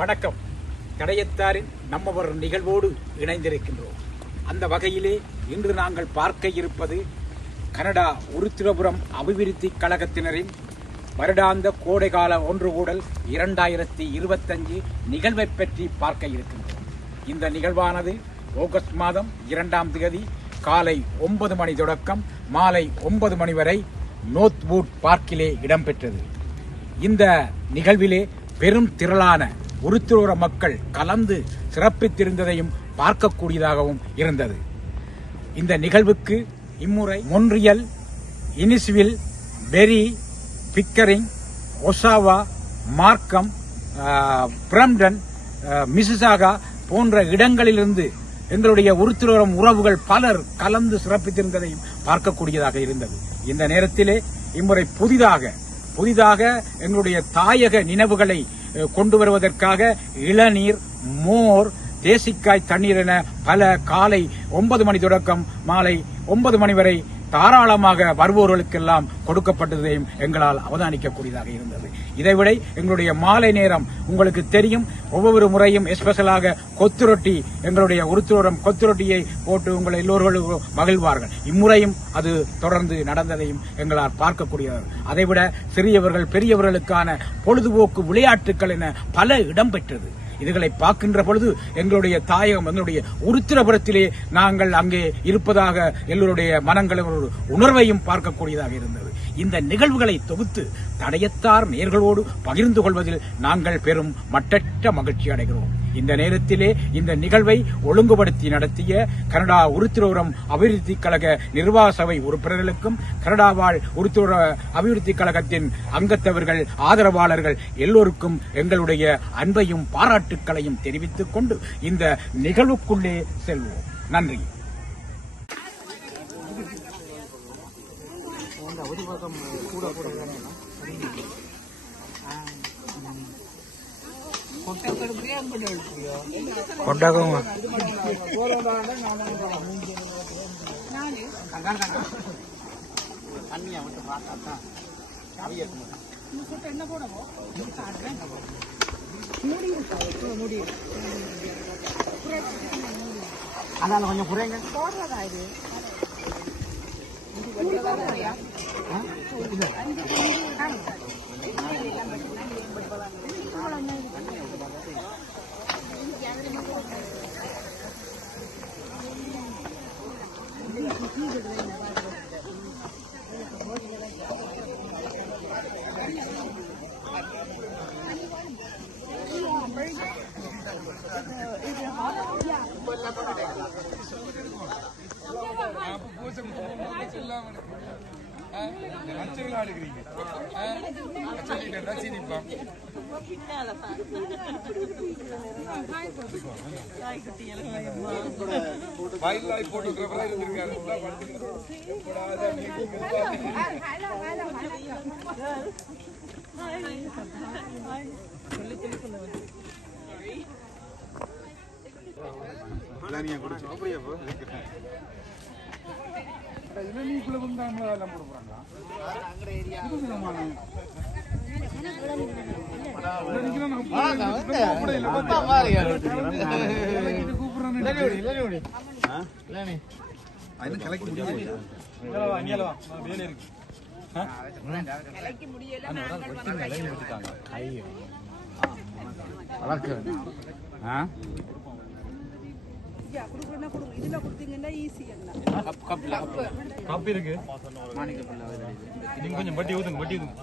வணக்கம். கடையத்தாரின் நம்மவர் நிகழ்வோடு இணைந்திருக்கின்றோம். அந்த வகையிலே இன்று நாங்கள் பார்க்க இருப்பது கனடா உருத்திரபுரம் அபிவிருத்தி கழகத்தினரின் வருடாந்த கோடைகால ஒன்றுகூடல் 2025 நிகழ்வை பற்றி பார்க்க இருக்கின்றோம். இந்த நிகழ்வானது ஆகஸ்ட் மாதம் 2ஆம் தேதி காலை 9 மணி தொடக்கம் மாலை 9 மணி வரை நோர்த்வுட் பார்க்கிலே இடம்பெற்றது. இந்த நிகழ்விலே பெரும் திரளான உருத்திரபுர மக்கள் கலந்து சிறப்பித்திருந்ததையும் பார்க்கக்கூடியதாகவும் இருந்தது. இந்த நிகழ்வுக்கு இம்முறை மொன்றியல், இனிஸ்வில், பெரி, பிக்கரிங், ஒசாவா, மார்க்கம், பிரம்டன், மிசிசாகா போன்ற இடங்களிலிருந்து எங்களுடைய உருத்திரபுரம் உறவுகள் பலர் கலந்து சிறப்பித்திருந்ததையும் பார்க்கக்கூடியதாக இருந்தது. இந்த நேரத்திலே இம்முறை புதிதாக எங்களுடைய தாயக நினைவுகளை கொண்டு வருவதற்காக இளநீர், மோர், தேசிக்காய் தண்ணீர் என பல காலை 9 மணி தொடக்கம் மாலை 9 மணி வரை தாராளமாக வருவோர்களுக்கெல்லாம் கொடுக்கப்பட்டதையும் எங்களால் அவதானிக்கக்கூடியதாக இருந்தது. இதைவிட எங்களுடைய மாலை நேரம் உங்களுக்கு தெரியும், ஒவ்வொரு முறையும் எஸ்பெஷலாக கொத்துரொட்டி, எங்களுடைய உருத்திரபுரம் கொத்துரொட்டியை போட்டு உங்களை எல்லோர்களும் மகிழ்வார்கள். இம்முறையும் அது தொடர்ந்து நடந்ததையும் எங்களால் பார்க்கக்கூடியது. அதைவிட சிறியவர்கள் பெரியவர்களுக்கான பொழுதுபோக்கு விளையாட்டுகள் என பல இடம்பெற்றது. இதுகளை பார்க்கின்ற பொழுது எங்களுடைய தாயகம், எங்களுடைய உருத்திரபுரத்திலே நாங்கள் அங்கே இருப்பதாக எல்லோருடைய மனங்களும் ஒரு உணர்வையும் பார்க்கக்கூடியதாக இருந்தது. இந்த நிகழ்வுகளை தொகுத்து தடையத்தார் நேயர்களோடு பகிர்ந்து கொள்வதில் நாங்கள் பெரும் மட்டற்ற மகிழ்ச்சி அடைகிறோம். இந்த நேரத்திலே இந்த நிகழ்வை ஒழுங்குபடுத்தி நடத்திய கனடா உருத்திரபுரம் அபிவிருத்தி கழக நிர்வாக சபை உறுப்பினர்களுக்கும் கனடா வாழ் உருத்திரபுர அபிவிருத்தி கழகத்தின் அங்கத்தவர்கள், ஆதரவாளர்கள் எல்லோருக்கும் எங்களுடைய அன்பையும் பாராட்டுக்களையும் தெரிவித்துக் கொண்டு இந்த நிகழ்வுக்குள்ளே செல்வோம். நன்றி. அதனால கொஞ்சம் குறைங்க. வைல்ட் லைஃப் போட்டோகிராஃபரா இருந்திருக்காரு. இளநீக்குள்ள வந்து எல்லாம் போட போறாங்க. கப் இருக்கு. நீங்க கொஞ்சம் வட்டி ஊதுங்க, வட்டி ஊதுங்க.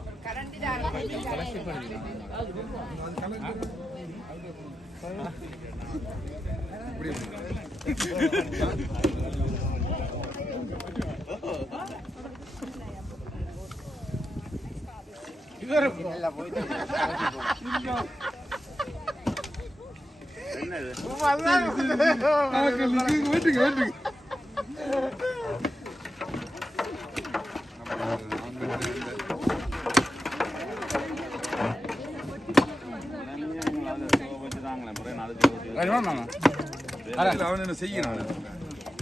அவன் என்ன செய்யணும்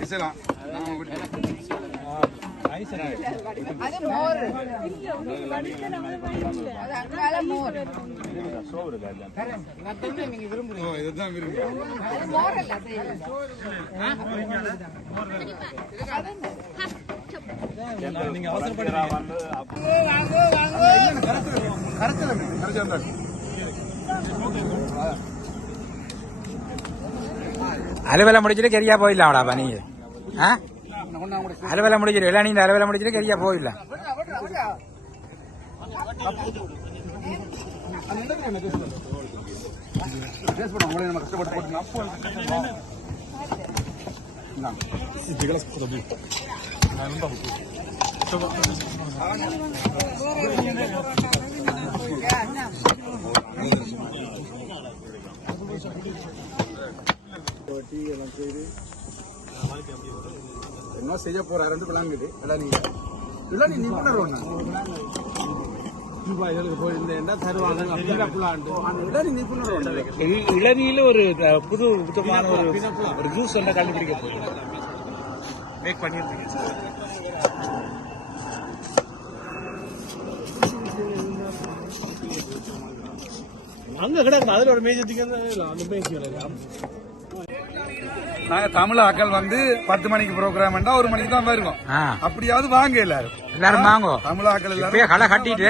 இதுதான் நீங்க அவசரப்படுறீங்க. அலுவலை முடிச்சுட்டு கரியா போயிடலாம்டாப்பா நீங்க. அலுவலை முடிச்சிட்டு எல்லாம் நீங்க அலுவலை முடிச்சுட்டு கரியா போயிடலாம். என்ன செய்ய போறாரு விளாங்குது இளநீ நிபுணர் இளநீல ஒரு புது விதமான ஒரு ஜூஸ் ஒன்றை கண்டுபிடிக்க போகுது. மேக் பண்ணிருக்கீங்க. அங்க கிடக்கு அதுல ஒரு மேஜர் நாங்க தமிழாக்கள் 10 மணிக்கு ப்ரோக்ராம் 1 மணிக்கு தான் வருவோம். அப்படியாவது வாங்க எல்லாரும் வாங்க. தமிழாக்கள் எல்லாரும் களை கட்டிட்டு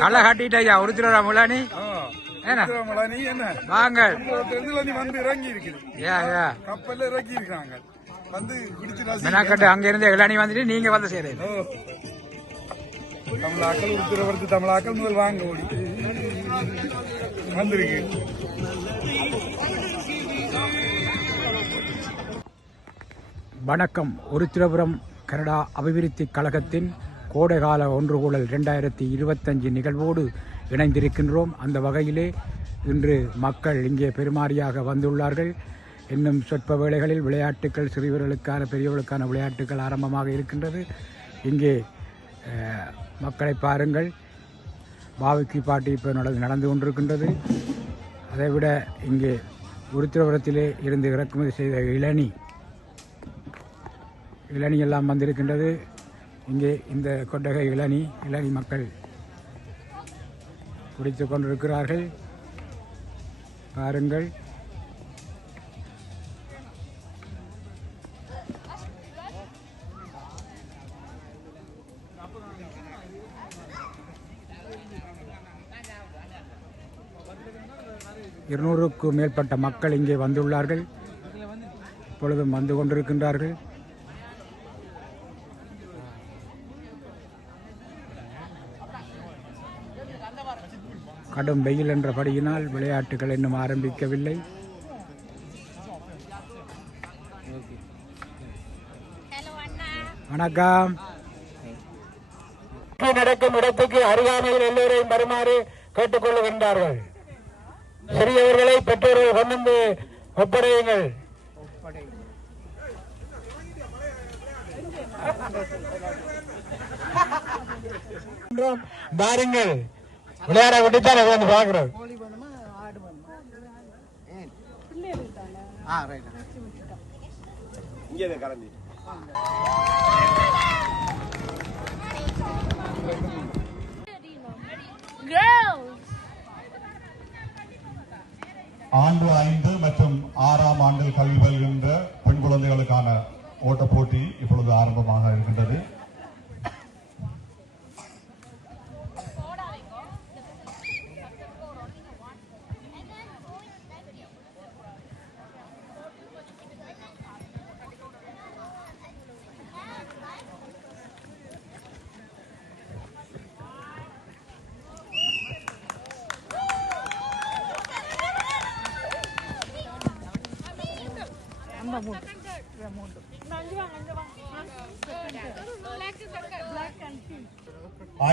களை கட்டிட்டு ஐயா ஒருத்தர முலானி என்ன வாங்க வந்து இறங்கி இருக்குது. கப்பல்ல இறக்கி இருக்காங்க மெனாக்கட்டு அங்க இருந்து இளநீ வந்துட்டு நீங்க வந்து சேருங்க. தமிழாக்கள் ஒருத்தர் தமிழாக்கள் முதல் வாங்க ஓடி வந்திருக்கு. வணக்கம். உருத்திரபுரம் கனடா அபிவிருத்தி கழகத்தின் கோடைகால ஒன்றுகூடல் 2025 நிகழ்வோடு இணைந்திருக்கின்றோம். அந்த வகையிலே இன்று மக்கள் இங்கே பெருமாறியாக வந்துள்ளார்கள். இன்னும் சொற்ப வேளைகளில் விளையாட்டுகள், சிறியவர்களுக்கான பெரியவர்களுக்கான விளையாட்டுகள் ஆரம்பமாக இருக்கின்றது. இங்கே மக்களை பாருங்கள். பாவிக்கு பாட்டி இப்போ நடந்து கொண்டிருக்கின்றது. அதைவிட இங்கே உருத்திரபுரத்திலே இருந்து இறக்குமதி செய்த இளநீ எல்லாம் வந்திருக்கின்றது. இங்கே இந்த கொட்டகை இளநீ மக்கள் குடித்துக் கொண்டிருக்கிறார்கள். பாருங்கள். இருநூறுக்கும் மேற்பட்ட மக்கள் இங்கே வந்துள்ளார்கள். இப்பொழுதும் வந்து கொண்டிருக்கின்றார்கள். கடும் வெயில் என்றபடியினால் விளையாட்டுகள் இன்னும் ஆரம்பிக்கவில்லை. வணக்கம். நடக்கும் இடத்துக்கு அருகாமையில் எல்லோரையும் வருமாறு கேட்டுக் கொள்ளுகின்றார்கள். சிறியவர்களை பெற்றோர்கள் கொண்டு ஒப்படையுங்கள். பாருங்கள், விளையாட விட்டுத்தான் வந்து பாக்குறோம். ஆண்டு 5 மற்றும் 6ஆம் ஆண்டில் கல்வி பயில்கின்ற பெண் குழந்தைகளுக்கான ஓட்டப் போட்டி இப்பொழுது ஆரம்பமாக இருக்கின்றது.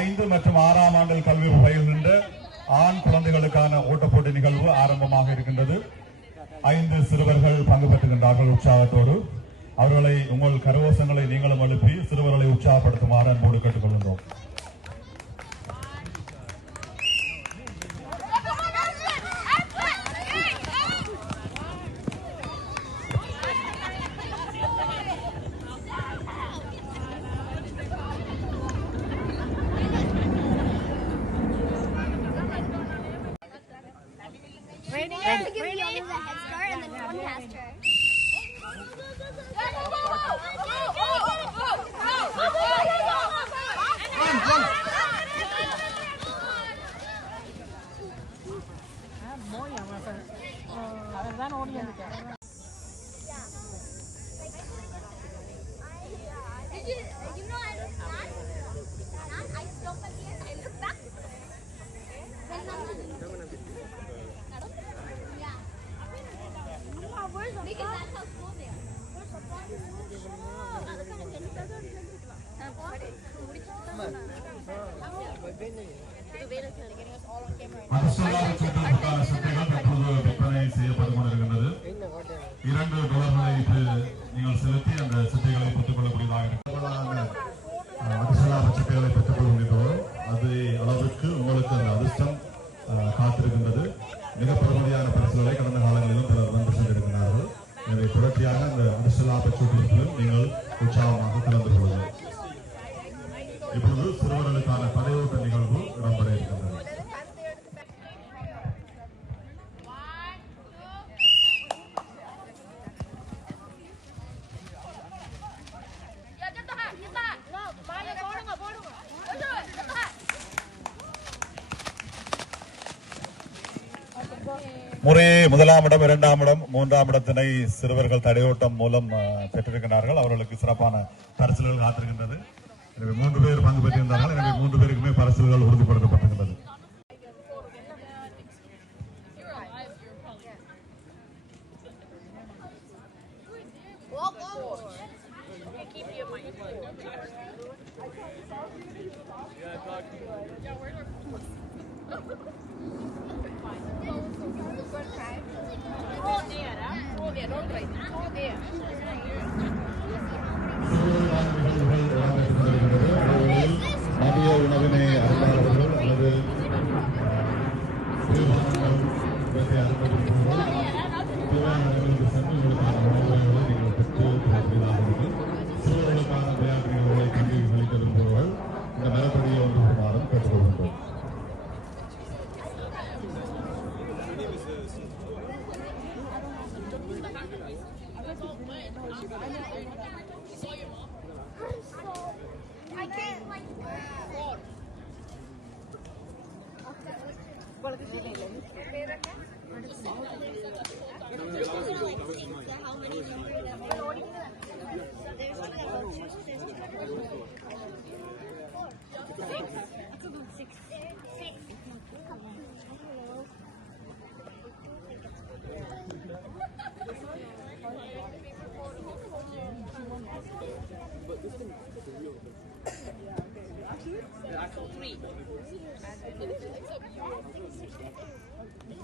ஐந்து மற்றும் 6ஆம் ஆண்டில் கல்வி பயில்கின்ற ஆண் குழந்தைகளுக்கான ஓட்டப்போட்டி நிகழ்வு ஆரம்பமாக இருக்கின்றது. 5 சிறுவர்கள் பங்கு பெற்றுகின்றார்கள் உற்சாகத்தோடு. அவர்களை உங்கள் கரகோஷங்களை நீங்களும் எழுப்பி சிறுவர்களை உற்சாகப்படுத்துமாறு அன்போடு கேட்டுக்கொள்கின்றோம். விற்பனை செய்யப்பட்டுக் கொண்டிருக்கின்றது. $2 நீங்கள் செலுத்தி அந்த சிட்டைகளை பெற்றுக் கொள்ளக்கூடியதாக அதிர்ஷ்ட சிட்டைகளை பெற்றுக் கொள்கின்றோம். அதே அளவுக்கு உங்களுக்கு அந்த அதிர்ஷ்டம் காத்திருக்கின்றது. மிக பெருமதியான பரிசுகளை கடந்த காலங்களிலும் சிலர் வந்து சென்றிருக்கிறார்கள். எனவே தொடர்ச்சியாக அந்த அதிர்ஷ்ட லாப சூட்டில் நீங்கள் உற்சாகமாக கலந்து கொள்ளுங்கள். இப்பொழுது சிறுவர்களுக்கான படையோட்ட நிகழ்வு இடம்பெற இருக்கின்றது. முறையே 1ஆம் இடம், 2ஆம் இடம், 3ஆம் இடத்தினை சிறுவர்கள் தடையோட்டம் மூலம் பெற்றிருக்கிறார்கள். அவர்களுக்கு சிறப்பான பரிசுகள் காத்திருக்கின்றது. எனவே 3 பேர் பங்கு பெற்றிருந்தார்கள். எனவே 3 பேருக்குமே பரிசுகள் உறுதிப்படுத்தப்பட்டிருக்கிறது. மதிய உணவினை அருந்தாளர்கள் அல்லது நீங்கள் பெற்று சிறுவர்களுக்கான விளையாட்டுகளை கல்வி அளிக்க விரும்புபவர்கள் இந்த மரப்படியை ஒன்று மாறும் பெற்றுக்கொள்கின்றோம்.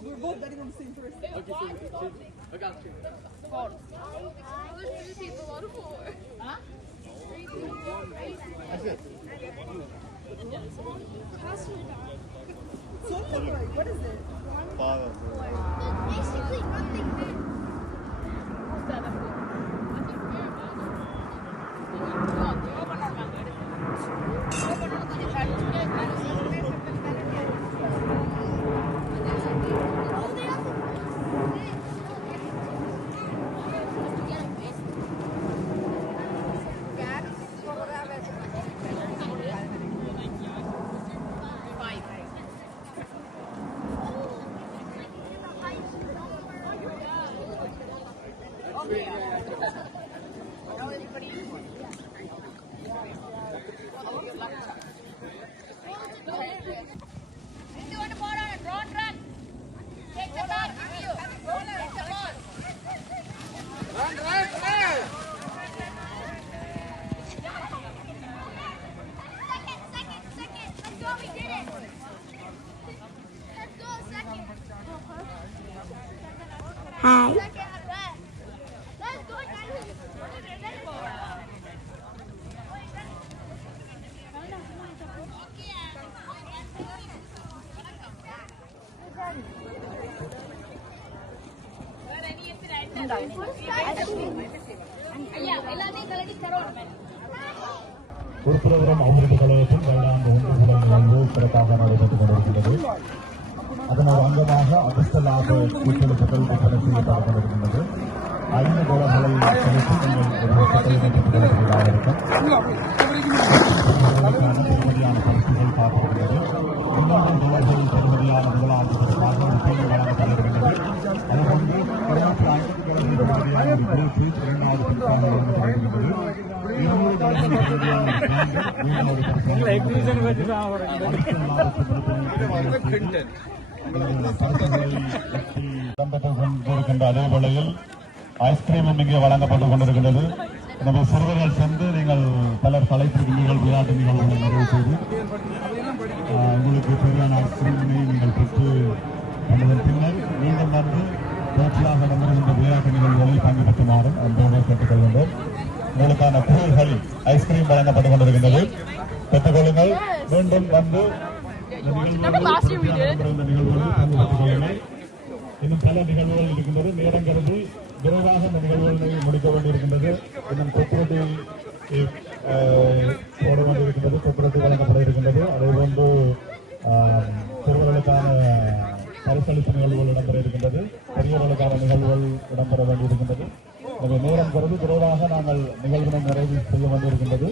We're both betting on the same person. Okay, I got you. 4. There's 3 people on 4. Huh? 3 people on 8. That's it. What is it? Father. Basically nothing big. What's that? Hi. Uruthirapuram அபிவிருத்தி கழகத்தில் வருடாந்த ஒன்று நிகழ்வு சிறப்பாக நடைபெற்றுக் கொண்டிருக்கின்றது. அதன் அங்கமாக அதிர்ஷ்ட லாப கூட்டெழுத்துக்கள் விற்பனை செய்யப்பட்டுக் கொண்டிருக்கின்றது. 5 கோலங்களை செலுத்தி நீங்கள் இருக்கும் பெருமதியான பரிசுகள் காத்திருக்கின்றது. 2 கோலர்கள் பெருமதியான முதலாவது சிறப்பாக ஒரு பேர் வழங்கப்பட்டிருக்கின்றது. அதுபோன்று 250 கோலர்கள் பெருமதியான ஒரு குரூப்பு 2வது பரிசாக வழங்கப்பட்டிருக்கின்றது. 200 கோலர்கள் பெருமதியான இடம்பெற்றுக் அதே வேளையில் ஐஸ்கிரீமும் இங்கே வழங்கப்பட்டுக் கொண்டிருக்கின்றது. எனவே சிறுவர்கள் சென்று நீங்கள் பலர் தலைப்பிரிவுகள் விளையாட்டு நிகழ்வுகளை நிறைவு செய்து உங்களுக்கு தேவையான ஐஸ்கிரீமினை நீங்கள் பெற்று வந்ததன் பின்னர் மீண்டும் வந்து தொடர்ச்சியாக நடைபெறுகின்ற விளையாட்டு நிகழ்வுகளில் பங்கு பெற்றுமாறு அன்போடு கேட்டுக்கொள்கின்றோம். உங்களுக்கான கூறுகள் ஐஸ்கிரீம் வழங்கப்பட்டுக் கொண்டிருக்கின்றது. பெற்றுக்கொள்ளுங்கள். மீண்டும் வந்து இன்னும் பல நிகழ்வுகள் இருக்கின்றது. நேரம் கருதி விரைவாக இந்த நிகழ்வுகளை முடிக்க வேண்டியிருக்கின்றது. இன்னும் செக்யூரிட்டி போட வேண்டியிருக்கின்றது. செக்யூரிட்டி வழங்கப்பட இருக்கின்றது. அதேபோன்று சிறுவர்களுக்கான பரிசளிப்பு நிகழ்வுகள் இடம்பெற இருக்கின்றது. பெரியவர்களுக்கான நிகழ்வுகள் இடம்பெற வேண்டியிருக்கின்றது. எனவே நேரம் கருதி விரைவாக நாங்கள் நிகழ்வினை நிறைவு செய்ய வேண்டியிருக்கின்றது.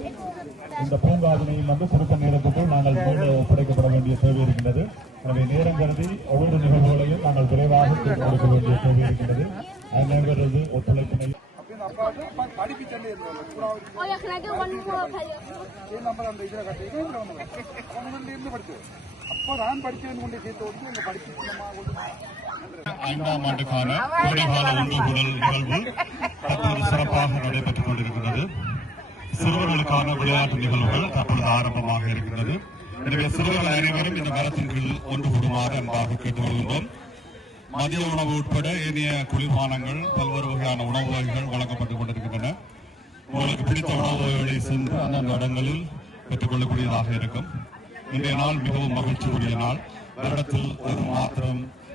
இந்த பூங்காவினையும் வந்து குறித்த நேரத்துக்குள் நாங்கள் மீண்டும் ஒப்படைக்கப்பட வேண்டிய தேவை இருக்கின்றது. எனவே நேரம் கருதி ஒவ்வொரு நிகழ்வுகளையும் நாங்கள் விரைவாக கொடுக்க வேண்டிய தேவை இருக்கின்றது. அதனால ஒத்துழைப்பினை ஐந்தாம் ஆண்டுக்கான கோடைகால ஒன்றுகூடல் நிகழ்வு தற்போது சிறப்பாக நடைபெற்றுக் கொண்டிருக்கிறது. சிறுவர்களுக்கான விளையாட்டு நிகழ்வுகள் தற்பொழுது ஆரம்பமாக இருக்கின்றது. எனவே சிறுவர்கள் அனைவரும் இந்த மரத்தின் கீழ் ஒன்று கூடுமாறு அன்பாக கேட்டுக் கொள்கின்றோம். மதிய உணவு உட்பட ஏனைய குளிர்பானங்கள் பல்வேறு வகையான உணவு வகைகள் வழங்கப்பட்டுக் கொண்டிருக்கின்றன. உங்களுக்கு பிடித்த உணவு வகைகளை சென்று அந்தந்த இடங்களில் பெற்றுக் கொள்ளக்கூடியதாக இருக்கும். இன்றைய நாள் மிகவும் மகிழ்ச்சிக்குரிய நாள். வருடத்தில்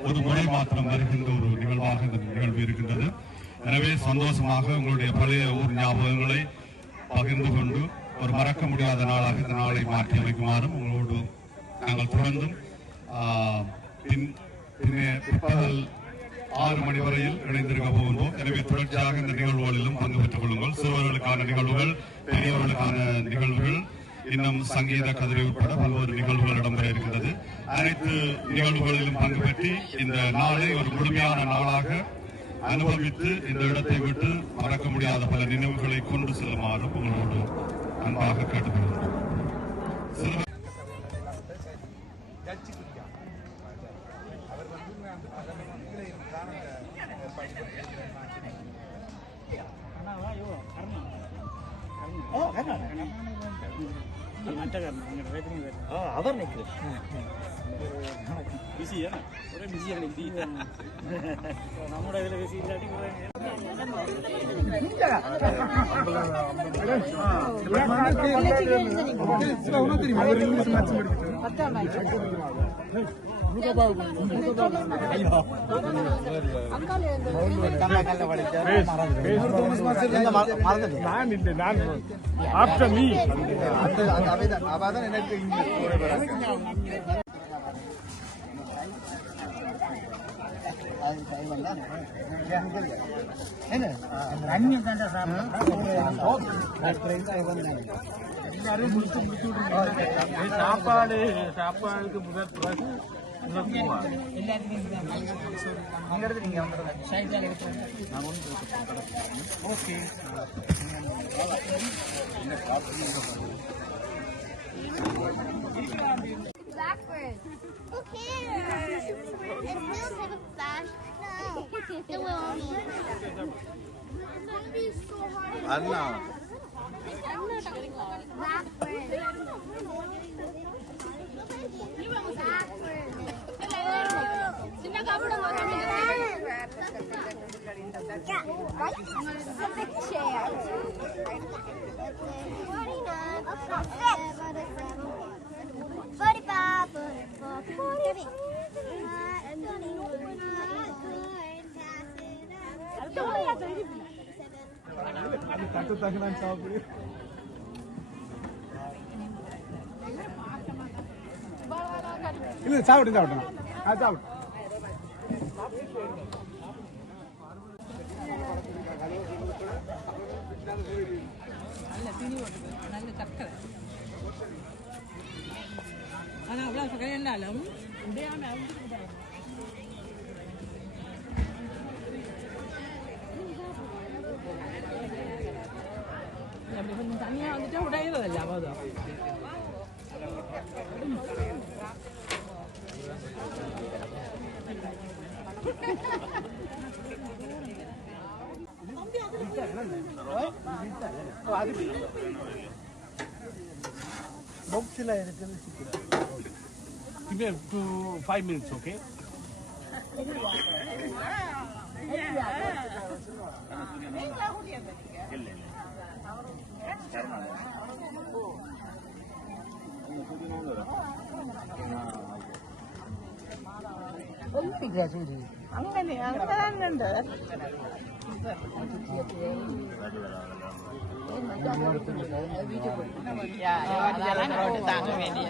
ஒரு முறை மாத்திரம் வருகின்ற ஒரு நிகழ்வாக இந்த நிகழ்வு இருக்கின்றது. எனவே சந்தோஷமாக உங்களுடைய பழைய ஊர் ஞாபகங்களை பகிர்ந்து கொண்டு ஒரு மறக்க முடியாத நாளாக இந்த நாளை மாற்றி அமைக்குமாறும் உங்களோடு நாங்கள் தொடர்ந்தும் பிற்பகல் 6 மணி வரையில் இணைந்திருக்க போகின்றோம். எனவே தொடர்ச்சியாக இந்த நிகழ்வுகளிலும் பங்கு பெற்றுக் கொள்ளுங்கள். சிறுவர்களுக்கான நிகழ்வுகள், பெரியவர்களுக்கான நிகழ்வுகள், இன்னும் சங்கீத கதிரை உட்பட பல்வேறு நிகழ்வுகள் இடம்பெற இருக்கிறது. அனைத்து நிகழ்வுகளிலும் பங்கு பெற்றி இந்த நாளை ஒரு முழுமையான நாளாக அனுபவித்து இந்த இடத்தை விட்டு மறக்க முடியாத பல நினைவுகளை கொண்டு செல்லுமாறு உங்களோடு அன்பாக கேட்டுக்கொள்கிறோம். அவர் நிற்கிறது நம்மளோட இதுல பிஸி இல்லாட்டி ஆஃப்டர் மீ அதான் எனக்கு சாப்பாடுக்கு முதல் பிறகு Backwards. Who cares? It will take a flash. No. It will only. It's going to be so hard. I don't know. Backwards. Backwards. Yeah, right? Civic chair. 49, 45, 47, இல்ல சாப்பிட்டு சாப்பிட்டோம் சாப்பிட்டு நல்ல சக்கரை ஆனா அவ்வளவு சக்கரை இருந்தாலும் முடியாம கொஞ்சம் தனியா வந்துட்டா உடையறதில்ல அவ்வளவுதான் பாக்ஸ்ல இருக்குது Give me 5 minutes, okay? അങ്ങനെ അങ്ങനെയുണ്ട് താങ്ങ വേണ്ടിയ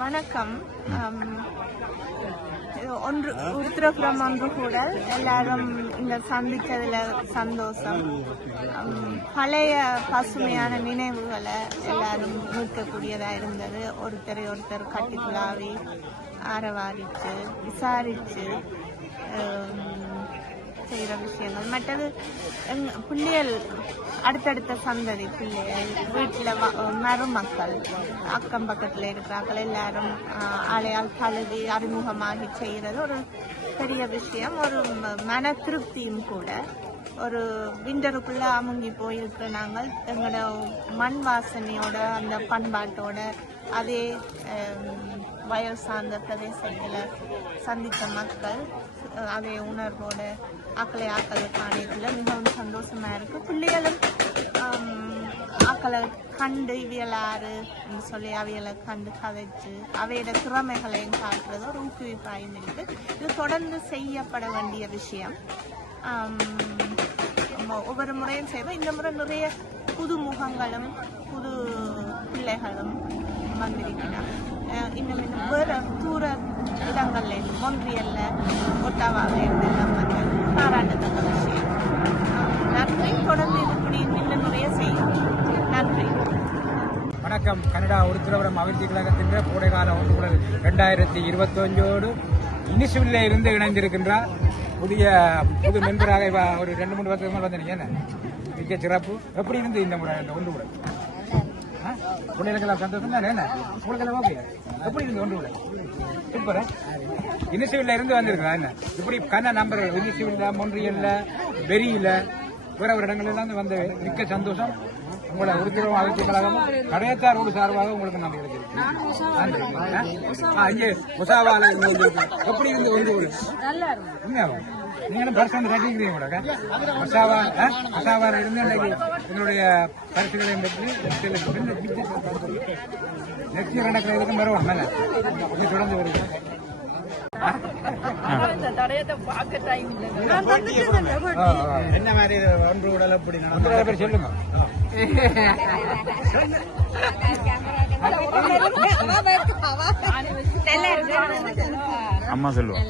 வணக்கம். உருத்திரபுரம் ஒன்று கூட எல்லாரும் இங்க சந்திச்சதுல சந்தோஷம். பழைய பசுமையான நினைவுகளை எல்லாரும் மீட்கக்கூடியதா இருந்தது. ஒருத்தரை ஒருத்தர் கட்டிக்குழாவி ஆரவாரிச்சு விசாரிச்சு செய்கிற விஷயங்கள். மற்றது பிள்ளைகள் அடுத்தடுத்த சந்ததி பிள்ளைகள் வீட்டில் மருமக்கள் அக்கம் பக்கத்தில் இருக்கிறார்கள் எல்லாரும் ஆளையால் தழுவி அறிமுகமாகி செய்கிறது ஒரு பெரிய விஷயம். ஒரு மன திருப்தியும் கூட. ஒரு விண்டருக்குள்ள அமுங்கி போயிருக்கிற நாங்கள் எங்களோட மண் வாசனையோட அந்த பண்பாட்டோட அதே வயல் சார்ந்த பிரதேசத்தில் சந்தித்த மக்கள் அதே உணர்வோட ஆக்களை காணியத்தில் மிகவும் சந்தோஷமா இருக்கு. பிள்ளைகளும் ஆக்களை கண்டு இவியலாறு சொல்லி அவைகளை கண்டு கதைச்சு அவையோட திறமைகளையும் காட்டுறது ஒரு ஊக்குவிப்பாயும் இருக்கு. இது தொடர்ந்து செய்யப்பட வேண்டிய விஷயம். ஒவ்வொரு முறையும் செய்வோம். இந்த முறை நிறைய புது முகங்களும் புது பிள்ளைகளும் வந்திருக்கிறார். இன்னும் வேறு தூர இடங்கள்ல இருந்து மொன்றியல்ல ஒட்டாவாவில் இருந்து எல்லாம் வந்து பாராட்டத்தக்க விஷயம். நன்றி. தொடர்ந்து இப்படி இன்னும் நிறைய செய்யும். நன்றி. வணக்கம். கனடா உருத்திரபுரம் அபிவிருத்தி கழகத்தின் கோடைகால ஒன்றுகுடல் 2025 இனிஷியலில் இருந்து இணைந்திருக்கின்றார். புது மெம்பராக ஒரு 2-3 வருஷங்கள் வந்தீங்க. என்ன மிக சிறப்பு. எப்படி இருந்து இந்த முறை இந்த ஒன்றுகுடல்? பிள்ளைகளுக்கெல்லாம் சந்தோஷம் தானே? என்ன உங்களுக்கெல்லாம் ஓகே? எப்படி இருந்து ஒன்றுகுடல்? சூப்பரா. இனிஷியலில் இருந்து வந்திருக்கா? என்ன இப்படி கன நம்பர் இனிஷியலில் மொன்றியல்ல வெறியில வேற ஒரு இடங்கள்லாம் வந்து மிக்க சந்தோஷம். உங்களை உறுதியாக அழைத்து கழகம் கடையத்தார் ஒரு சார்பாக உங்களுக்கு நன்றி கிடைச்சிருக்கு. எப்படி இருந்து வந்து உண்மையாகும் நீங்களும் பரிசு கட்டிக்கிறீங்க கூட மசாவால இருந்து இன்னைக்கு எங்களுடைய பரிசுகளையும் பெற்று நெக்ஸ்ட் கணக்கில் இதுக்கும் வருவோம் மேல இது தொடர்ந்து வருது. என்ன மாதிரி ஒன்று உடல் எப்படி பேர் சொல்லுங்க. அம்மா சொல்லுவோம்.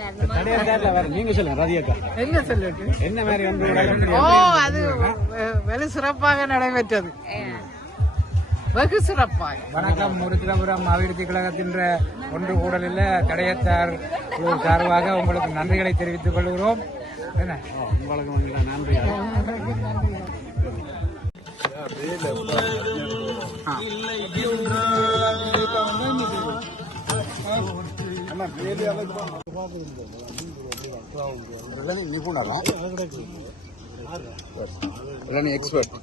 நீங்க சொல்லுங்க ராதியாக்கா. என்ன சொல்லிட்டு என்ன மாதிரி ஒன்று உடல்? அது வெகு சிறப்பாக நடைபெற்றது. வெகு சிறப்பாக. வணக்கம். உருத்திரபுரம் அபிவிருத்தி கழகத்தின் ஒன்று கூடலில் கடையத்தார் சார்பாக உங்களுக்கு நன்றிகளை தெரிவித்துக் கொள்கிறோம். என்ன உங்களுக்கு நன்றி. எக்ஸ்பர்ட்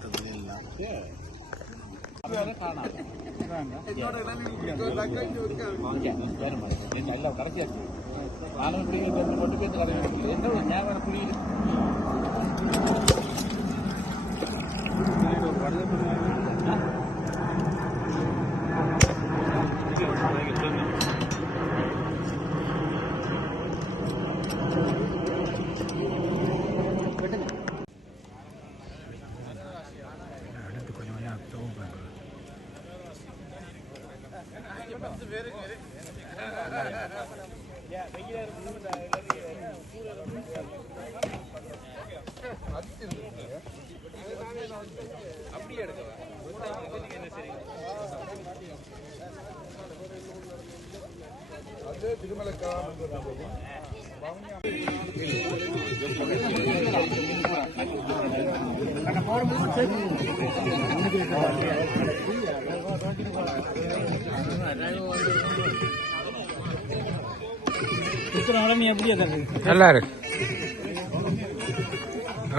நல்லா இருக்கு.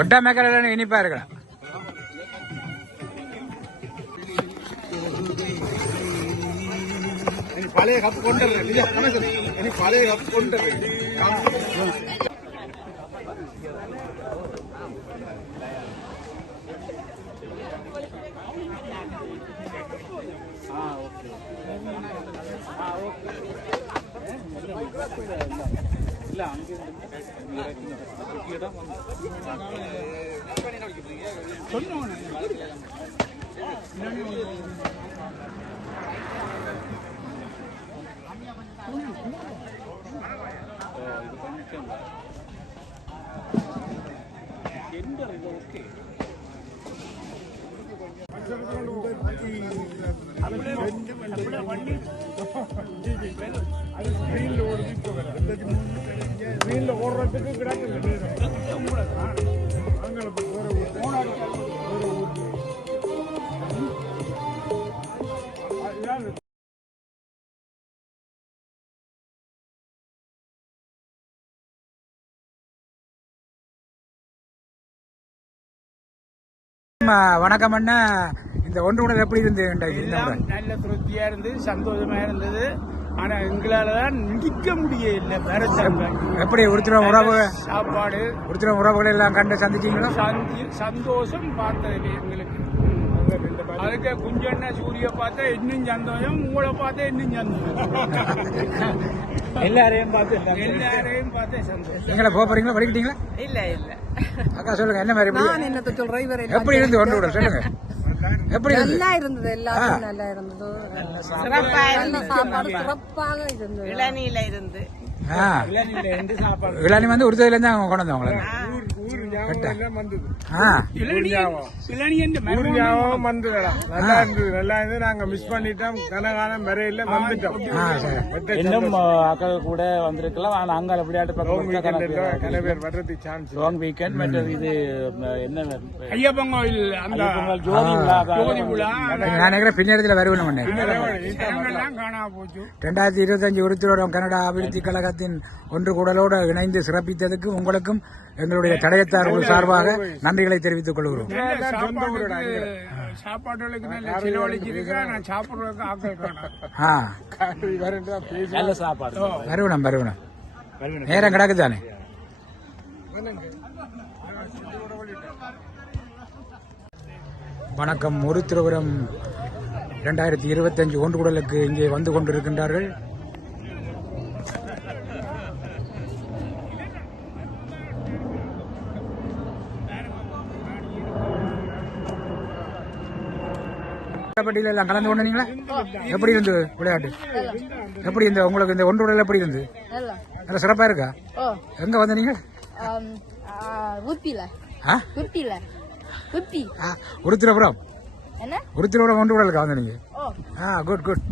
ஒட்டா மேக்கல இனிப்பா இருக்கலாம். பழைய கப்பு கொண்டு பழைய கப்பு கொண்டு ஓடுறதுக்கு கிடக்கு வணக்கம் அண்ணா. இந்த ஒன்று கூட எப்படி இருந்து? நல்ல திருப்தியா இருந்து சந்தோஷமா இருந்தது. ஆனா எங்களாலதான் நிக்க முடியல. எப்படி உறுத்திரம் உறவு சாப்பாடு உறுத்திரம் உறவுகள் எல்லாம் கண்டு சந்திச்சீங்களா? சந்தோஷம் பார்த்தது எங்களுக்கு. அதுக்கு குஞ்சண்ண சூரிய பார்த்தா இன்னும் சந்தோஷம், உங்களை பார்த்தா இன்னும் சந்தோஷம். எல்லாரையும் பார்த்து சந்தோஷம். நீங்களா போறீங்களா? படிக்கிட்டீங்களா? இல்ல இல்ல அக்கா சொல்லுங்க, என்ன மாதிரி நான் என்ன சொல்றேன். எப்படி இருந்து ஒன்று கூட சொல்லுங்க. எப்படி நல்லா இருந்தது, எல்லாரும் நல்லா இருந்தது. நல்ல சாப்பாடு சிறப்பாக இருந்தது. இளநீல இருந்து இளநீ வந்து உறுதியில இருந்து அவங்க கொண்டு வந்தவங்கள நாங்க மிஸ் பண்ணிட்டோம். கனகாலம் வரையில வந்துட்டோம். இன்னும் அக்கள் கூட வந்திருக்கலாம். ஆனா அங்க விளையாட்டு கன பேர் வர்றதுக்கு சான்ஸ். லாங் வீக்கெண்ட் மற்றும் இது என்ன ஐயப்பன் கோயில் அந்த ஜோதி விழா நான் நினைக்கிறேன் பின்னேரத்தில் வருவேன். காணாம போச்சு. 2025 உறுத்தியோரம் கனடா அபிவிருத்தி கழகத்தின் ஒன்று கூடலோடு இணைந்து சிறப்பித்ததுக்கு உங்களுக்கும் எங்களுடைய தடயத்தார் சார்பாக நன்றிகளை தெரிவித்துக் கொள்கிறோம். சாப்பாடுகளுக்கு நல்ல செலவழிச்சிருக்கா. நான் சாப்பிடுறதுக்கு ஆக்கள் நல்ல சாப்பாடு வருவனம் நேரம் கிடக்குதானே. வணக்கம். உருத்திரபுரம் 2025 ஒன்று கூடலுக்கு இங்கே வந்து கொண்டிருக்கின்றார்கள். கபடியில எல்லாம் கலந்து கொண்டீங்களா? எப்படி இருந்து விளையாட்டு? எப்படி இந்த உங்களுக்கு இந்த ஒன்று கூடல் எப்படி இருந்து? நல்ல சிறப்பா இருக்கா? எங்க வந்து நீங்க? உருத்திரபுரம் உருத்திரபுரம் ஒன்று கூடலுக்கா வந்து நீங்க? Good good.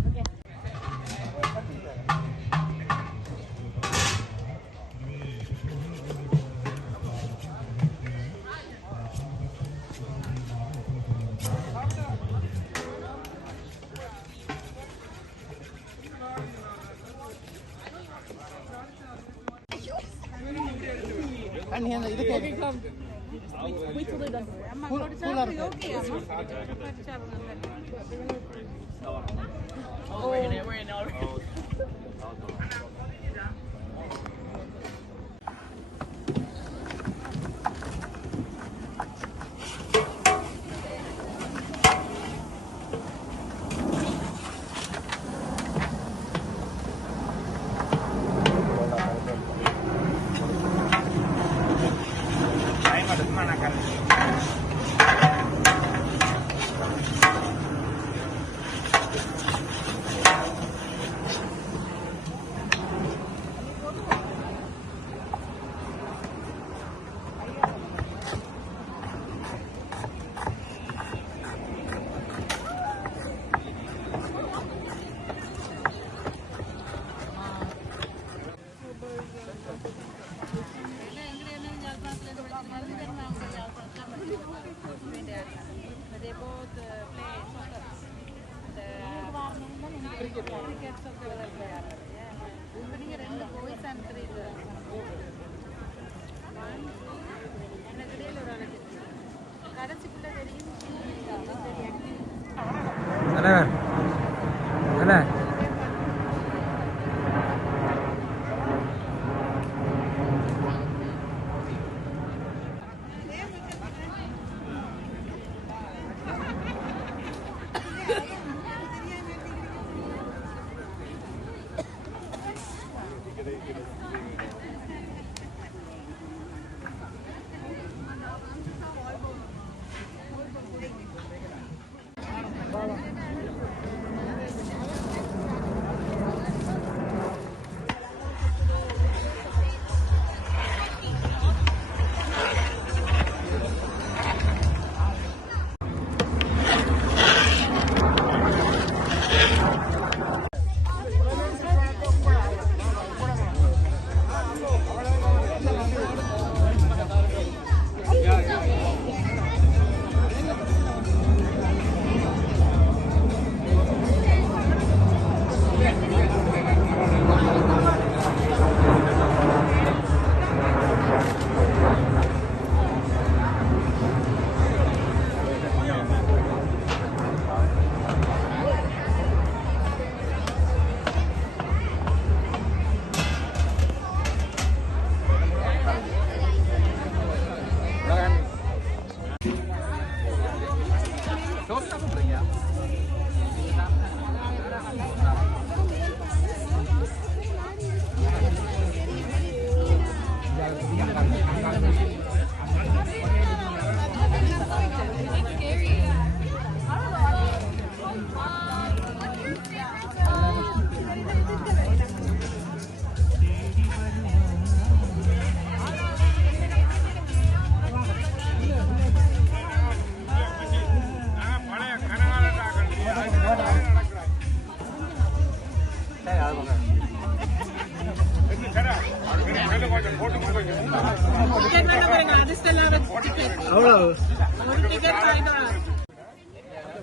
அவ்வளவு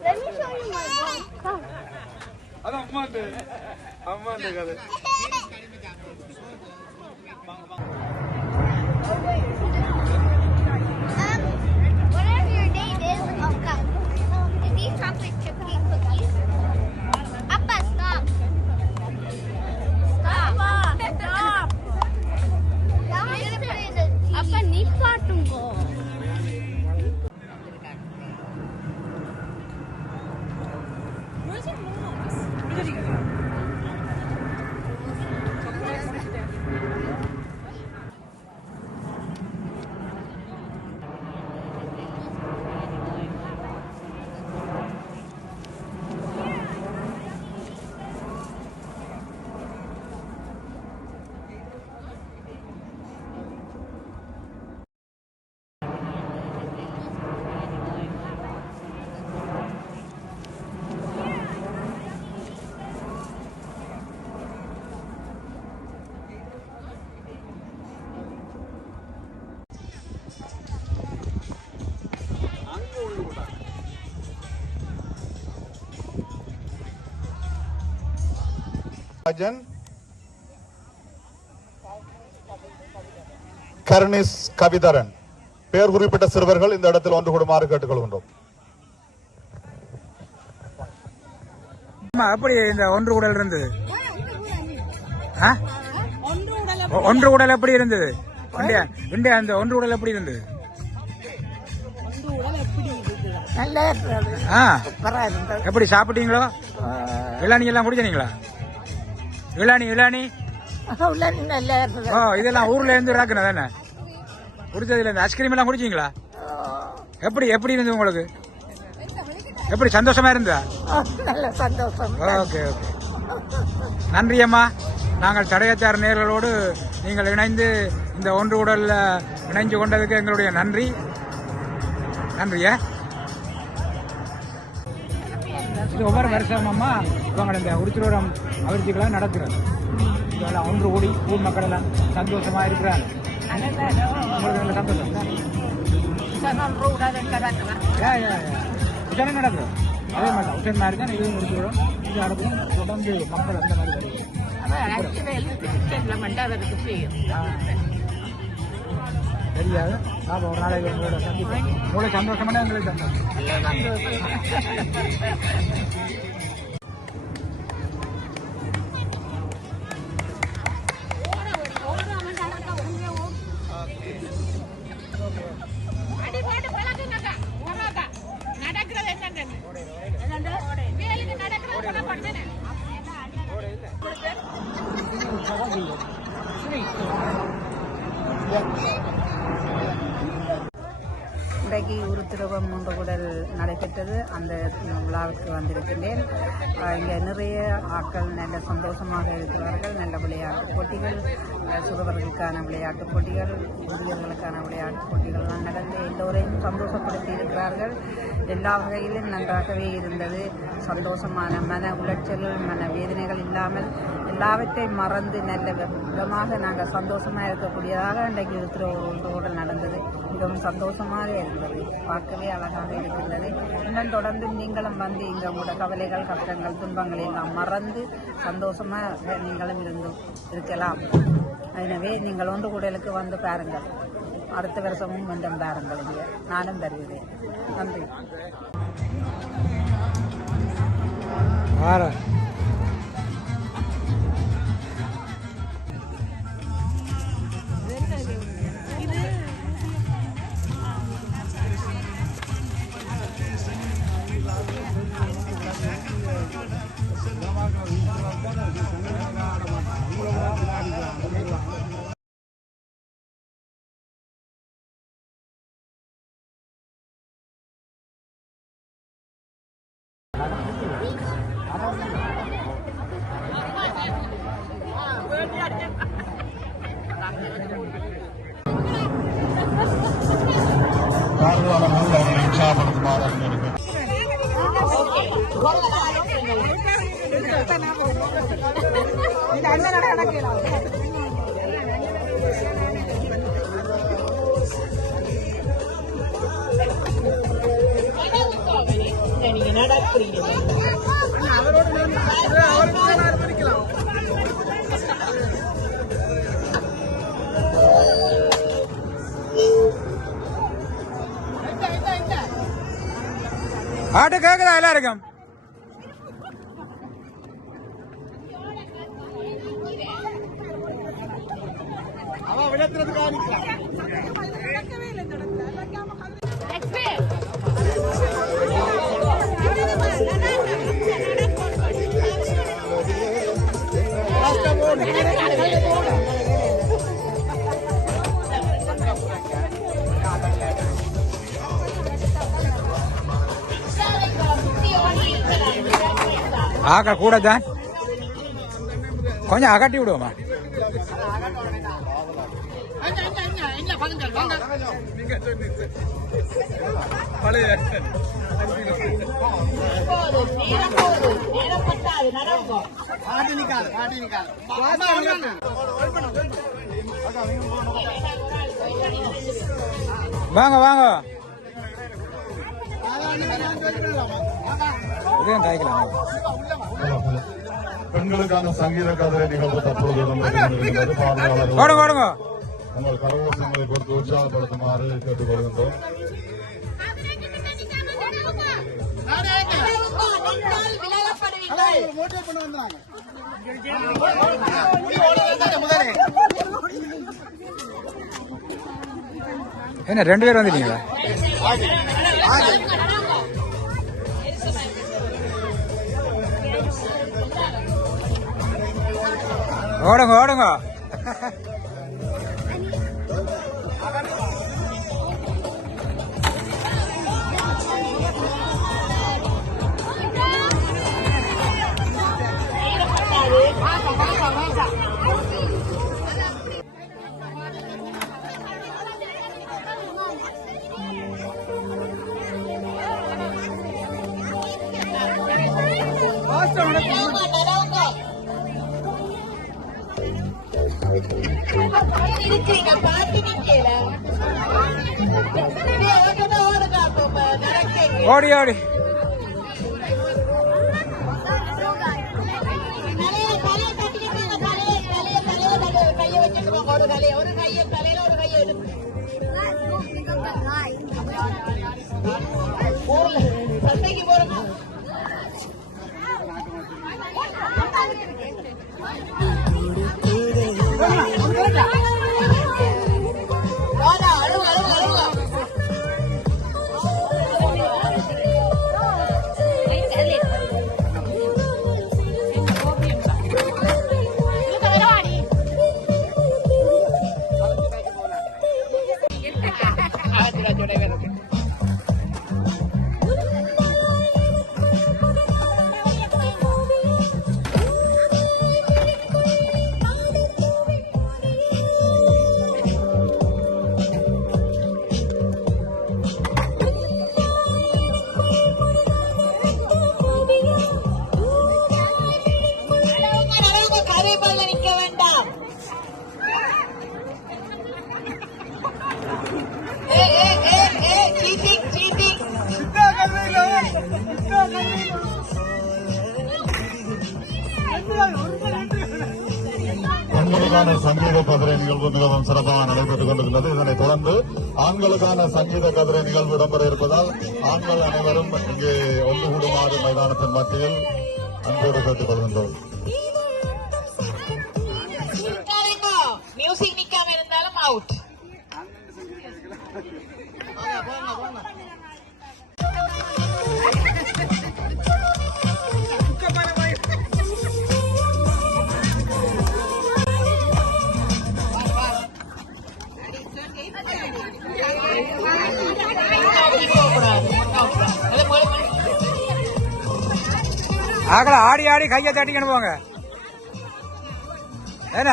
Let me show you my one. Come. அது அம்மாண்ட கதை. Whatever your date is, oh come. These chocolate chip cake cookies. Appa, stop. Stop. Stop. Appa, நிப்பாட்டுங்கோ. Rajan கர்னிஸ் Kavitharan பெயர் குறிப்பிட்ட சிறுவர்கள் இந்த இடத்தில் ஒன்று கூடுமாறு கேட்டுக்கொள்கின்றோம். எப்படி இந்த ஒன்று உடல் இருந்தது? ஒன்று உடல் எப்படி இருந்தது? இந்தியா அந்த ஒன்று உடல் எப்படி இருந்தது? நல்லா இருந்தது. சூப்பரா இருந்தது. எப்படி சாப்பிட்டீங்களோ? இளநீ எல்லாம் குடிச்சீங்களா? இளநீ நல்லா இருந்தது. இதெல்லாம் ஊர்ல இருந்து ராக்குனா தானே குடிச்சதுல இருந்து ஐஸ்கிரீம் எல்லாம் குடிச்சீங்களா? எப்படி இருந்தது உங்களுக்கு? எப்படி சந்தோஷமா இருந்தா? நல்ல சந்தோஷம். ஓகே ஓகே, நன்றி அம்மா. நாங்கள் தடையத்தார் நேர்களோடு நீங்கள் இணைந்து இந்த ஒன்று உடல்ல இணைஞ்சு கொண்டதுக்கு எங்களுடைய நன்றி. நன்றியா. இது ஒவ்வொரு வருஷம் அம்மா இவங்க இந்த உருத்திரூரம் அபிவிருத்திகளாக நடக்கிறது. இதெல்லாம் ஒன்று கூடி ஊர் மக்கள் எல்லாம் சந்தோஷமா இருக்கிறாங்க. உங்களுக்கு சந்தோஷம் உடனே நடக்கும். அதே மாதிரி உடனே மாதிரி தான் இதுவும் உருத்திரூரம் இது நடக்கும். தொடர்ந்து மக்கள் அந்த மாதிரி வருவாங்க. தெரியாது. ஒரு நாளைக்கு உங்களோட சந்திப்பேன். உங்களுக்கு சந்தோஷமான எங்களுக்கு சந்தோஷம். இன்றைக்கு உருத்திரவம் மூன்று குடல் நடைபெற்றது. அந்த விழாவுக்கு வந்திருக்கின்றேன். இங்கே நிறைய ஆட்கள் நல்ல சந்தோஷமாக இருக்கிறார்கள். நல்ல விளையாட்டுப் போட்டிகள், சிறுவர்களுக்கான விளையாட்டுப் போட்டிகள், முதியவர்களுக்கான விளையாட்டுப் போட்டிகள் நடந்து எல்லோரையும் சந்தோஷப்படுத்தி இருக்கிறார்கள். எல்லா வகையிலும் நன்றாகவே இருந்தது. சந்தோஷமான மன உளைச்சல்கள், மன வேதனைகள் இல்லாமல் எல்லாவற்றையும் மறந்து நல்ல விதமாக நாங்கள் சந்தோஷமாக இருக்கக்கூடியதாக இன்றைக்கு உருத்திரவோடு நடந்தது. மிகவும் சந்தோஷமாக இருந்தது. பார்க்கவே அழகாக இருக்கின்றது. இன்னும் தொடர்ந்து நீங்களும் வந்து இங்கே உங்களோட கவலைகள், கஷ்டங்கள், துன்பங்களை எல்லாம் மறந்து சந்தோஷமாக நீங்களும் இருக்கலாம். எனவே நீங்கள் ஒன்று கூடலுக்கு வந்து பாருங்கள். அடுத்த வருஷமும் மீண்டும் பாருங்கள். இங்கே நானும் தருகிறேன். நன்றி. பாட்டு கேக்குதா எல்லாருக்கும்? ஆக கூட தான் கொஞ்சம் அகட்டி விடுவோமா? வாங்க வாங்க பெண்களுக்கான சங்கீத கதிரை நிகழ்வு தற்பொழுது இடம்பெறுகிறது. பார்வையாளர்கள் உங்கள் கரகோஷங்களை பொறுத்து உற்சாகப்படுத்துமாறு கேட்டுக்கொள்கின்றோம். என்ன 2 பேர் வந்துட்டீங்களா? ஓடுங்க ஓடுங்க. ஓடி ஓடி பெண்களுக்கான சங்கீத கதிரை நிகழ்வு மிகவும் சிறப்பாக நடைபெற்றுக் கொண்டிருக்கிறது. இதனைத் தொடர்ந்து ஆண்களுக்கான சங்கீத கதிரை நிகழ்வு இடம்பெற இருப்பதால் ஆண்கள் அனைவரும் இங்கே ஒன்று கூடுமாறு மைதானத்தின் மத்தியில் அன்போடு கேட்டுக் கொள்கின்றோம். மியூசிக் நிக்காம இருந்தாலும் அவுட். ஆகல ஆடி ஆடி கையை தட்டிக்கணும் போங்க. என்ன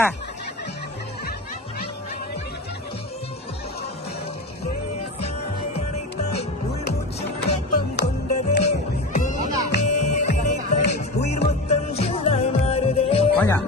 கொஞ்சம்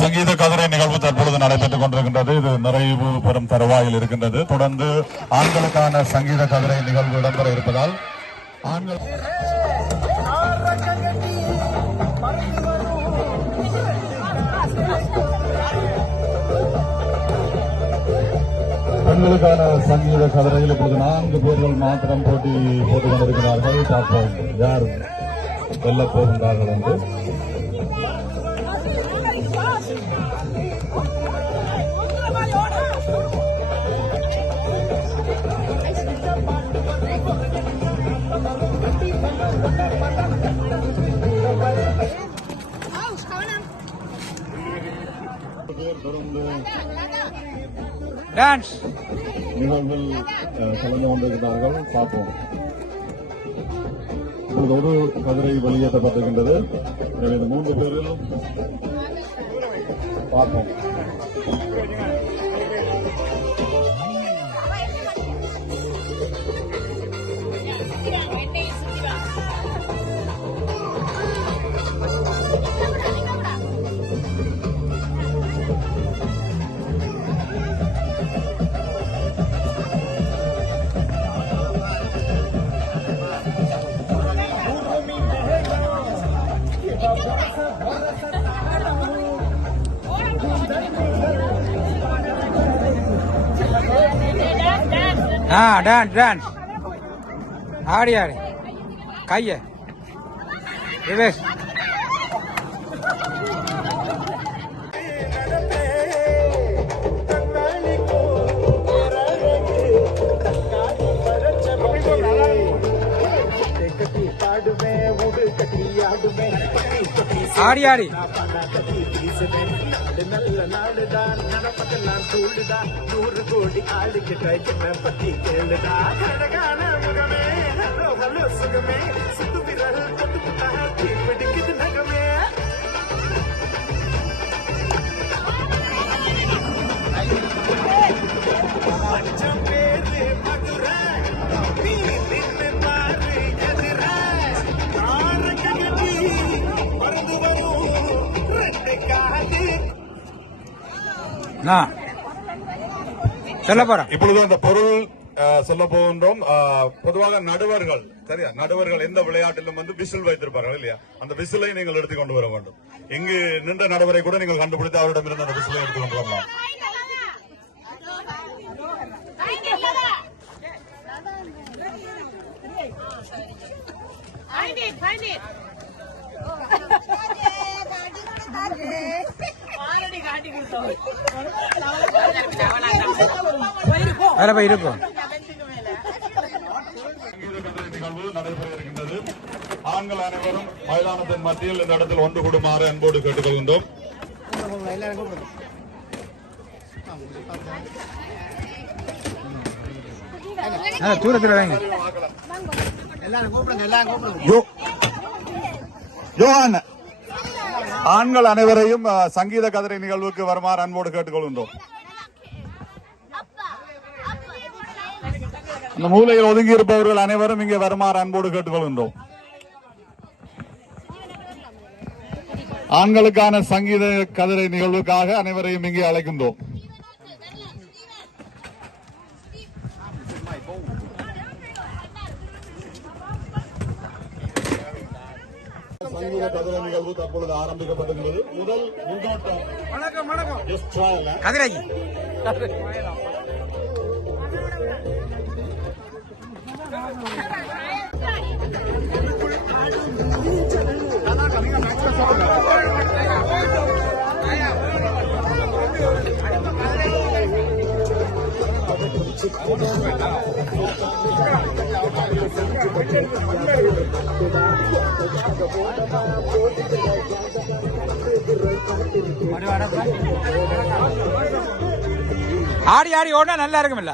சங்கீத கதிரை நிகழ்வு தற்பொழுது நடைபெற்றுக் கொண்டிருக்கின்றது. இது நிறைவு பெறும் தருவாயில் இருக்கின்றது. தொடர்ந்து ஆண்களுக்கான சங்கீத கதிரை நிகழ்வு இடம்பெற இருப்பதால் பெண்களுக்கான சங்கீத கதிரையில் இப்பொழுது 4 பேர்கள் மாத்திரம் போட்டி போட்டுக் கொண்டிருக்கிறார்கள். பார்ப்போம் யார் வெல்லப் போகின்றார்கள் என்று. டான்ஸ் நிகழ்வில் கலந்து கொண்டிருக்கிறார்கள். பார்ப்போம். இப்போது ஒரு கதிரை வெளியேற்றப்பட்டிருக்கின்றது. எனவே இந்த 3 பேரில் பார்ப்போம். டான்ஸ் டான்ஸ் ஆடி ஆடி கைய ரிவேஸ். ஆடி ஆடி நல்ல நாடுதான் நடப்பதெல்லாம் தூளுதான் 100 கோடி ஆளுகிட்ட பத்தி கேளுடா. அழகான முகமே ஹலோ ஹலோ சுகமே சுத்து விரல் தொட்டுக்கிட்டா பிடிக்குது நகமே. பஞ்சம் பேரு மதுரை நீ நின்று பாரு எதிர ஆரக்கி பறந்து வரும் 2 காது. இப்பொழுது அந்த பொருள் சொல்ல போகின்றோம். பொதுவாக நடுவர்கள் சரியா, நடுவர்கள் எந்த விளையாட்டிலும் விசில் வைத்திருப்பார்கள் இல்லையா, அந்த விசிலை நீங்கள் எடுத்துக் கொண்டு வர வேண்டும். இங்கு நின்ற நடுவரை கூட நீங்கள் கண்டுபிடித்து அவரிடமிருந்து அந்த விசிலை எடுத்துக் கொண்டு வரலாம். நிகழ்வு நடைபெற இருக்கின்றது. ஆண்கள் அனைவரும் மைதானத்தின் மத்தியில் இந்த இடத்தில் ஒன்று கூடுமாறு அன்போடு கேட்டுக்கொள்கின்றோம். ஆண்கள் அனைவரையும் சங்கீத கதிரை நிகழ்வுக்கு வருமாறு அன்போடு கேட்டுக்கொள்கின்றோம். அந்த மூலையில் ஒதுங்கி இருப்பவர்கள் அனைவரும் இங்கே வருமாறு அன்போடு கேட்டுக்கொள்கின்றோம். ஆண்களுக்கான சங்கீத கதிரை நிகழ்வுக்காக அனைவரையும் இங்கே அழைக்கின்றோம். சங்கீத கதிரை நிகழ்வு தற்பொழுது ஆரம்பிக்கப்பட்டிருக்கிறது. முதல் முன்னோட்டம் கதிரை ஆடி ஆடி ஓடினா நல்லா இருக்கும்ல.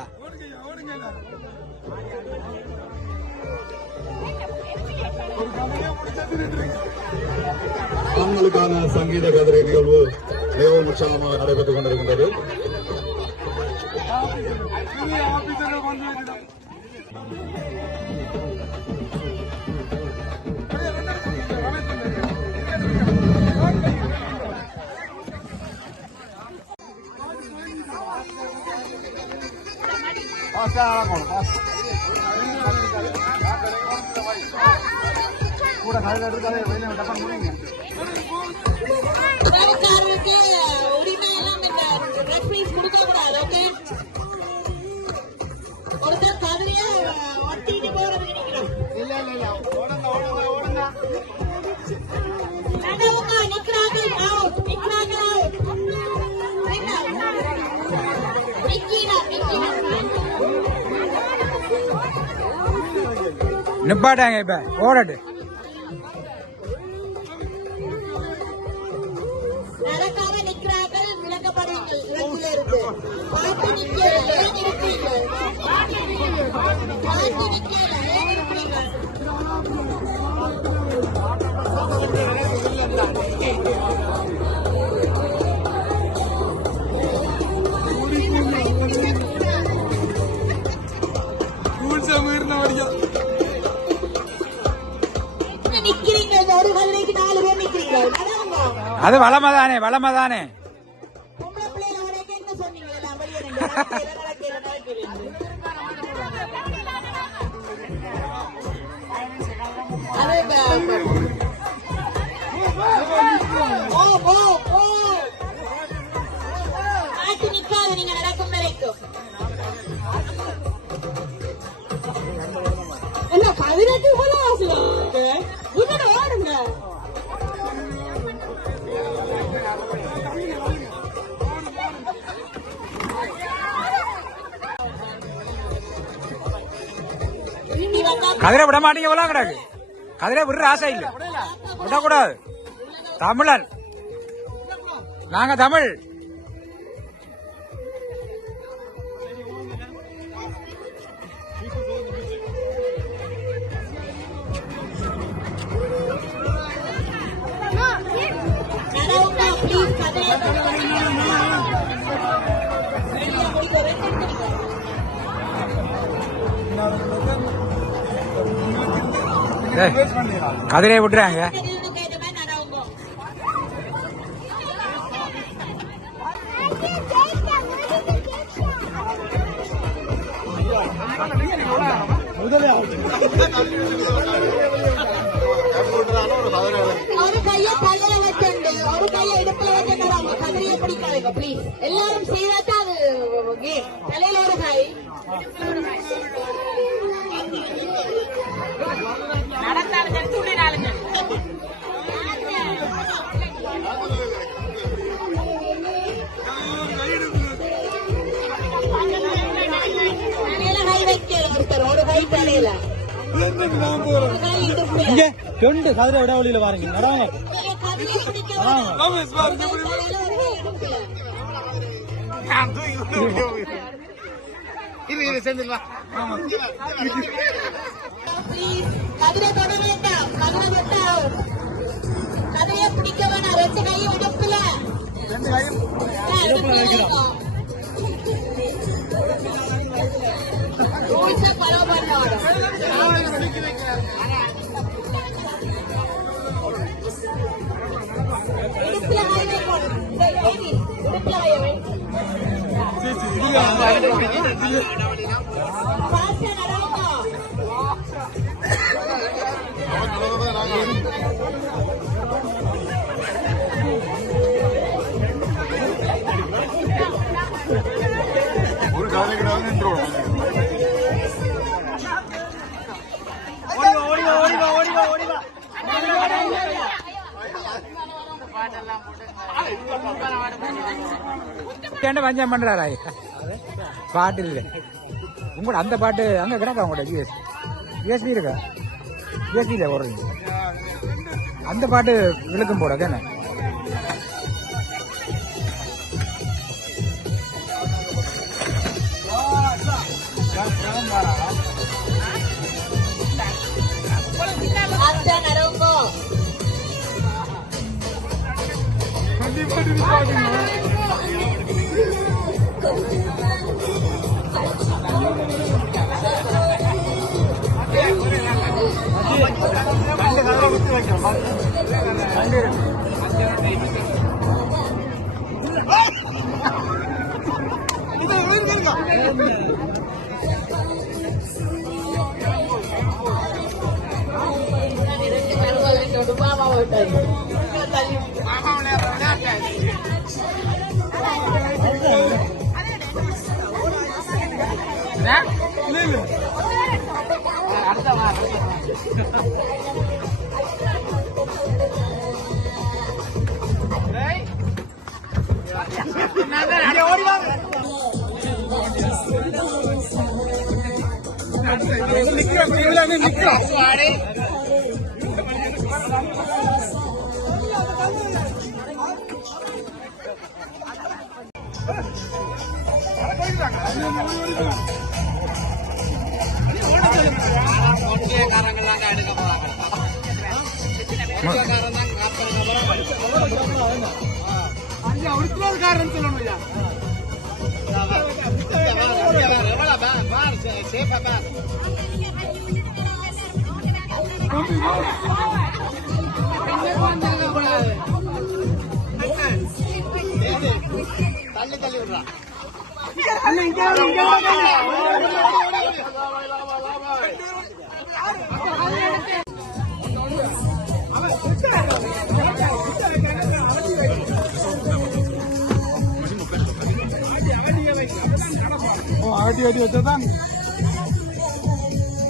ஆண்களுக்கான சங்கீத கதிரை நிகழ்வு மிகவும் உற்சாகமாக நடைபெற்றுக் கொண்டிருக்கின்றது. நிப்பாட்டாங்க இப்ப ஓடட்டு அது வளமதானே வளமதானே நீங்க நடக்கும் வரைக்கும் என்ன 18 போல ஆடுங்க. கதிரை விட மாட்டீங்க போலாம் கிடக்கு கதிரை விடுற ஆசை இல்ல விடக்கூடாது தமிழன் நாங்க தமிழ் கதிரையை விட்டுறாங்க ஒரு கைய தலையில வச்சுண்டு ஒரு கைய இடுப்புல வச்சுட்டு கதிரையை பிடிக்காதுங்க பிளீஸ். எல்லாரும் செய்தாதான் அது தலையில ஒரு கை நடந்தாலும் சரி துணினாலும் சரி. தலையில கை வைக்கல ஒருத்தர் ஒரு கை தலையில ரெண்டு கதிரை விட வழியில வாருங்க நடவாங்க கதிரை தொட வேண்டாம் கதிரை தொட்டால் கதிரையை பிடிக்க வேணாம். ரெண்டு கையும் இடுப்புல ரூல்ஸை ஃபாலோ பண்ணணும். இடுப்புல கை வைக்கணும். இடுப்புல கை வைக்கணும். ஒரு காலைக்கு நின்றோம் பஞ்சம் பண்றாரா பாட்டு இல்ல உங்களோட அந்த பாட்டு அங்க கிடக்கா உங்களோட யூஎஸ்பி இருக்கா யூஎஸ்பியில போடுறீங்க அந்த பாட்டு விழுக்கும் போட தானே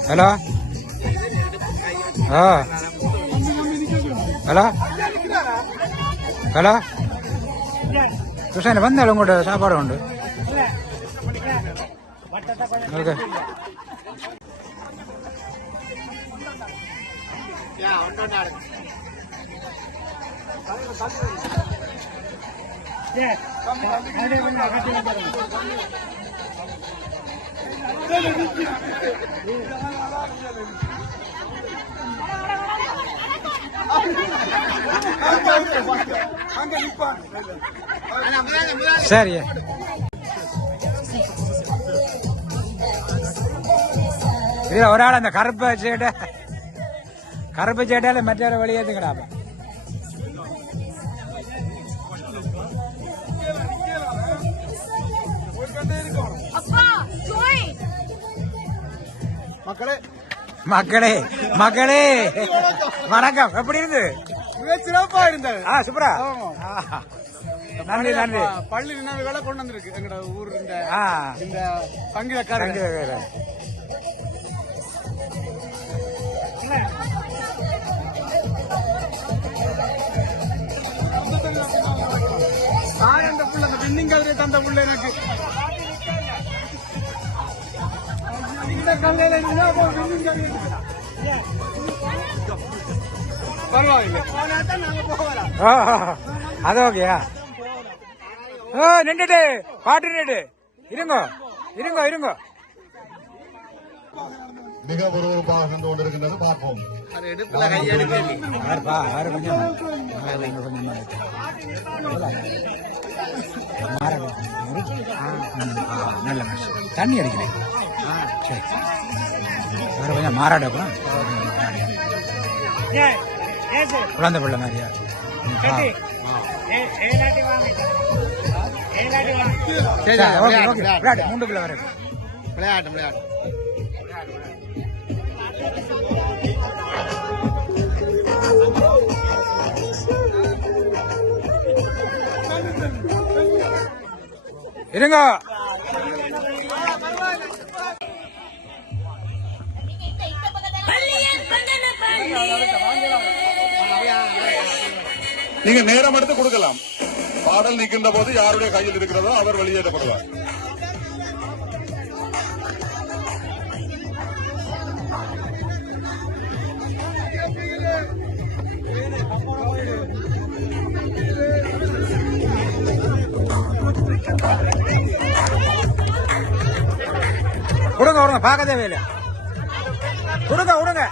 ஹலோ ஹலோ ஹலோ துஷான் வந்தாலும் உங்களோட சாப்பாடு உண்டு ஓகே சரி ஒரு ஆள் அந்த கருப்பு சேட்டால மற்ற வெளியேற்றுங்கடா மக்களே மக்களே வணக்கம். எப்படி இருந்து? சிறப்பா இருந்தது. சூப்பரா. நன்றி நன்றி. பள்ளி நினைவுகளை கொண்டு வந்திருக்கு எங்கட ஊர் இந்த சங்கீதக்காரங்க. அந்த புள்ள அந்த பெண்ணிங் கதிரை தந்த புள்ள எனக்கு அது ஓகேயா? நின்றுட்டு பாட்டு நின்று இருங்கோ இருங்கோ இருங்கோ. மிக விறுவிறுப்பாக சென்று கொண்டிருக்கின்றது. பார்ப்போம். நல்ல தண்ணி அடிக்கிறேன். சரி வேற கொஞ்சம் மாறாடப்பா குழந்தை பிள்ளை மாதிரியா? மூண்டுக்குள்ள வர விளையாட்டு விளையாட்டு. இருங்க நீங்க நேரம் எடுத்து கொடுக்கலாம். பாடல் நிற்கின்ற போது யாருடைய கையில் இருக்கிறதோ அவர் வெளியேற்றப்படுவார். விடுங்க விடுங்க, பார்க்க தேவையில்லை. விடுங்க விடுங்க.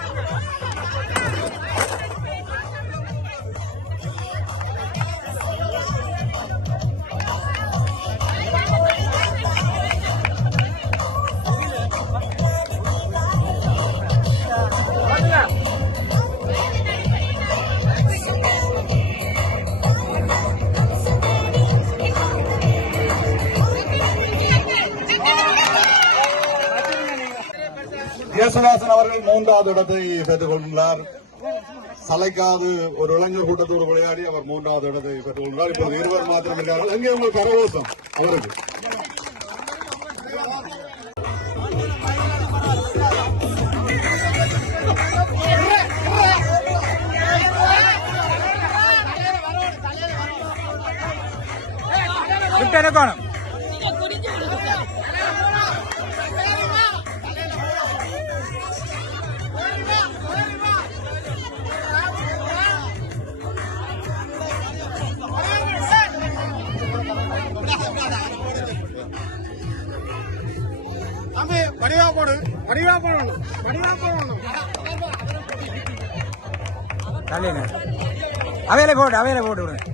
இயேசுதாசன் அவர்கள் 3வது இடத்தை பெற்றுக் கொண்டுள்ளார். சளைக்காது ஒரு இளைஞர் கூட்டத்தோடு விளையாடி அவர் 3வது இடத்தை பெற்றுள்ளார். இப்போது 20 மாத்திரம் இருக்கிறார்கள். எங்கே உங்கள் கரகோஷம் அவருக்கு. விட்டனக்கோணம் அவையில போட்டு விடுங்க.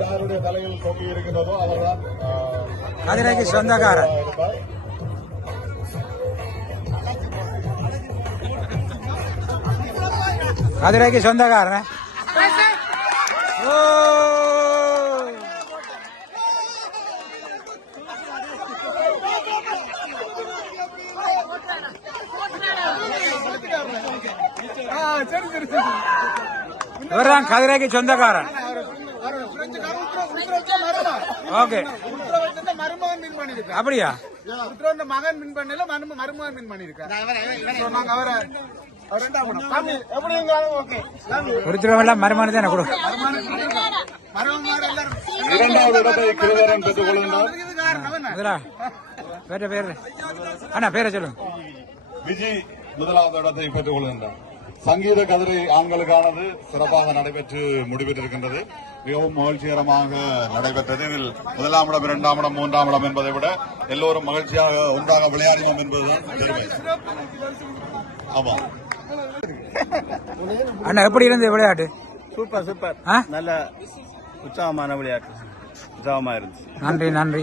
யாருடைய தலையில் தொங்கி இருக்கின்றதோ அவர்தான் கதிரைக்கு சொந்தக்காரன். கதிரைக்கு சொந்தக்காரன். இவர்தான் கதிரைக்கு சொந்தக்காரன். ஓகே, அப்படியா? மகன் மின் பண்ணல மருமகன் மின் பண்ணிருக்காரு. ஒருத்தர் மருமான தானே கொடுக்க. 2வது இடத்தை கிருவரன் பெற்றுக் கொள்கின்றார். பேரு அண்ணா பேரை சொல்லுங்க. விஜி 1வது இடத்தை பெற்றுக் கொள்கின்றார். சங்கீத கதிரை ஆண்களுக்கானது சிறப்பாக நடைபெற்று முடிவெற்றிருக்கின்றது. மிகவும் மகிழ்ச்சிகரமாக நடைபெற்றது. இதில் 1ஆம் இடம், 2ஆம் இடம், 3ஆம் இடம் என்பதை விட எல்லோரும் மகிழ்ச்சியாக ஒன்றாக விளையாடினோம் என்பதுதான் பெருமை. ஆமா அண்ணா, எப்படி இருந்தது விளையாட்டு? சூப்பர். நல்ல உற்சாகமான விளையாட்டு. உற்சாகமா இருந்துச்சு. நன்றி.